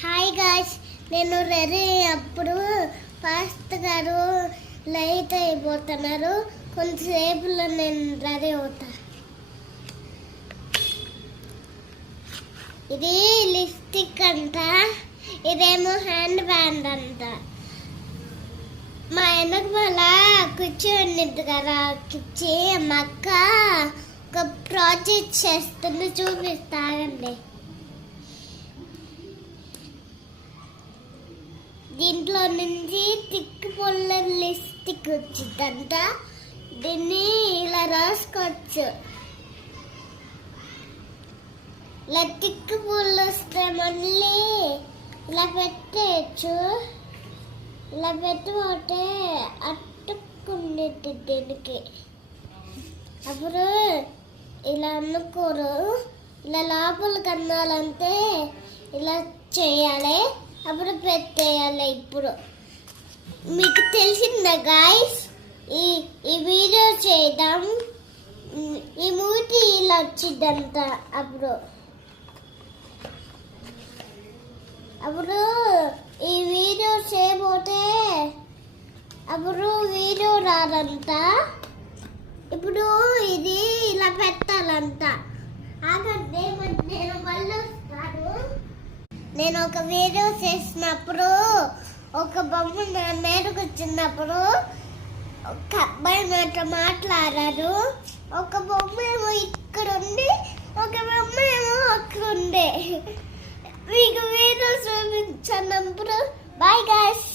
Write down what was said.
Hi guys, నేను ready అప్పుడు fast గారు లైట్ అయిపోతున్నారు. కొంతసేపులో నేను రెడీ అవుతా. ఇది లిప్స్టిక్ అంట, ఇదేమో హ్యాండ్ బ్యాండ్ అంట. మా వెనక వాళ్ళ కుర్చీ ఉండిద్ది కదా, కుర్చీ మా అక్క ఒక ప్రాజెక్ట్ చేస్తుంది, చూపిస్తానండి. దీంట్లో నుంచి టిక్ పొల్ల లిప్స్టిక్ వచ్చిందంట. దీన్ని ఇలా రాసుకోవచ్చు. ఇలా టిక్ పొల్ల వస్తే మళ్ళీ ఇలా పెట్టేయచ్చు. ఇలా పెట్టుకుంటే అట్టుకుండేది దీనికి. అప్పుడు ఇలా అనుకోరు, ఇలా లోపలికి అన్నాలంటే ఇలా చేయాలి, అప్పుడు పెట్టేయాలి. ఇప్పుడు మీకు తెలిసిందా గాయ్స్, ఈ వీడియో చేద్దాం. ఈ మూతి ఇలా వచ్చిందంట. అప్పుడు ఈ వీడియో చేయబోతే అప్పుడు వీడియో రాదంట. ఇప్పుడు ఇది ఇలా పెట్టాలంట. ఆగండి, నేను మళ్ళీ వస్తాను. నేను ఒక వీడియో చేసినప్పుడు ఒక బొమ్మ నా మీదకి వచ్చినప్పుడు ఒక అబ్బాయి నాతో మాట్లాడారు. ఒక బొమ్మ ఏమో ఇక్కడ ఉంది, ఒక బొమ్మ ఏమో అక్కడ ఉండే. మీకు వీడియో చూపించినప్పుడు బాయ్ గాయ్స్.